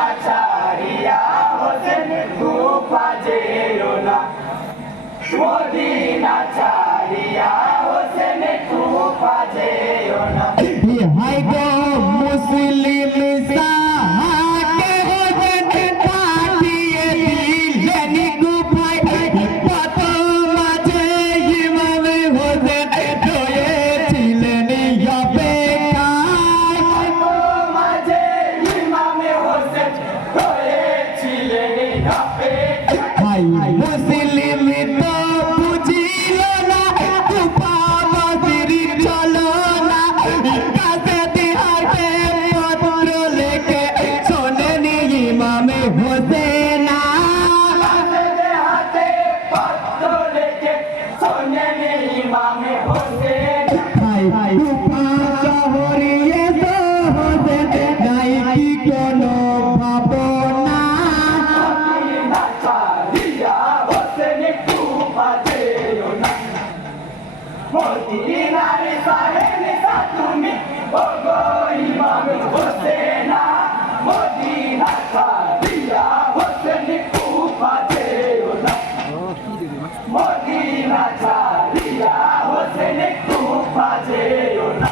Medina ছাড়িয়া হোসেন কুফা যেও না মদিনা ছাড়িয়া হোসেন কুফা যেও না হাই গো মুসলিম সাহাকে হোসেন পাঠিয়ে দিলেন কুফায় কত মাঝে ইমাম হোসেন রয়েছিলেন অপেক্ষায় মাঝে ইমাম হোসেন রয়েছিলেন অপেক্ষায় হাই মুসলিম তো বুঝিল না কুফা বাসির চলো না কাছে দিহাতে পত্র লেখে শোনেন ইমাম হোসেন হাতে পত্র লেখে শোনেন ইমাম হোসেন হাই কুফা শহরে এসো হোসেন নাই কি কোনো ভাবনা মদিনা ছাড়িয়া হোসেন কুফা যেও না মদিনার সাহেব তুমি ওগো ইমাম হোসেন মদিনা ছাড়িয়া হোসেন কুফা যেও না মদিনা ছাড়িয়া হোসেন কুফা যেও না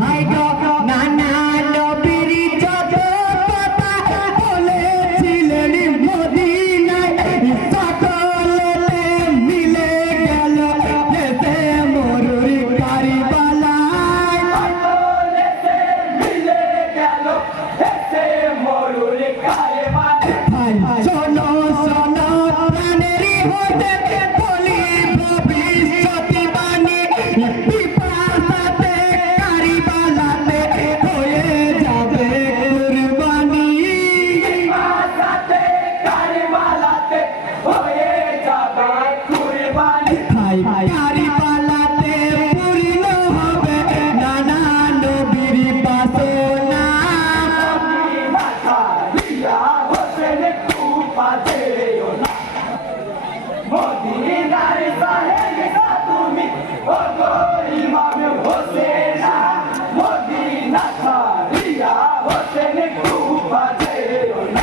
হাই গো নানা নবীর যত কথা বলেছিলেন মদিনায় সকলে মিলে গেল এসে মরুর কারিবালায় সকলেতে মিলে গেল এসে মরুর কারবালায় হাই শোনো শোনো প্রাণের হোসেন বলি ভবিষ্যৎ বাণী পিপাসাতে কারিবালাতে হয়ে যাবে কুরবানি মাসাতে কারবালাতে হয়ে যাবে কুরবানি হাই কারিবালাতে পূর্ণ হবে নানা নবীর বাসনা মদিনা ছাড়িয়া হোসেন কুফা যেও না মদিনার সাহেব তুমি ওগো ইমাম হোসেন মদিনা ছাড়িয়া হোসেন কুফা যেও না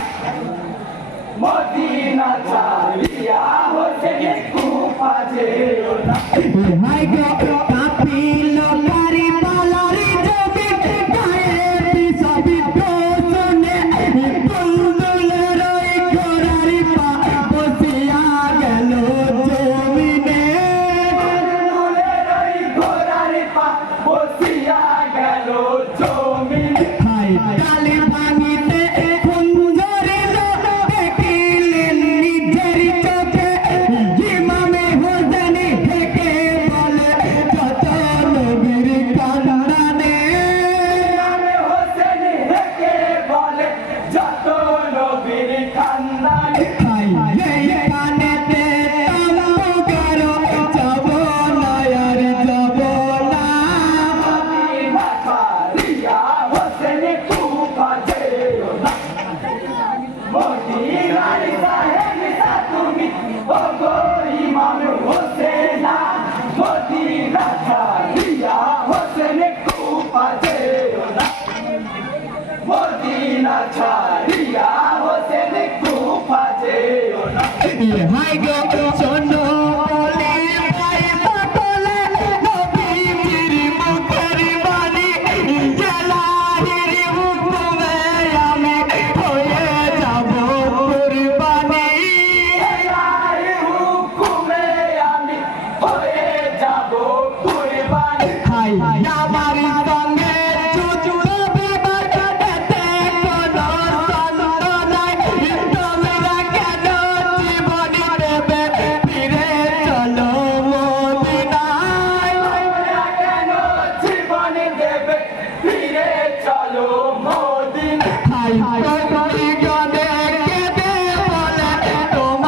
মদিনা ছাড়িয়া হোসেন কুফা যেও না হাই গো কাপিল কারিবালার জমি গায়ে সবই দোষনে দুলদুলের ওই ঘোড়ার পা বসিয়া গেল জমিনে দুলের ওই ঘোড়ার পা বসিয়া গেল জমিনে হাই কালি ভাঙিতে কুঞ্জরে দেখিলেন নিজের চোখে ইমামে হোসেন থেকে বলে কত নবীর কান্দানে ইমাম হোসেন হেকে বলে যত নবীর খানদানে হাই এই কানেতে তাম্বু গারো যাব না আর যাব না মদিনা ছাড়িয়া হোসেন কুফা যেও না মদিনার সাহেব তুমি ওগো ইমাম হোসেন মদিনা ছাড়িয়া হোসেন কুফা যেও না মদিনা ছাড়িয়া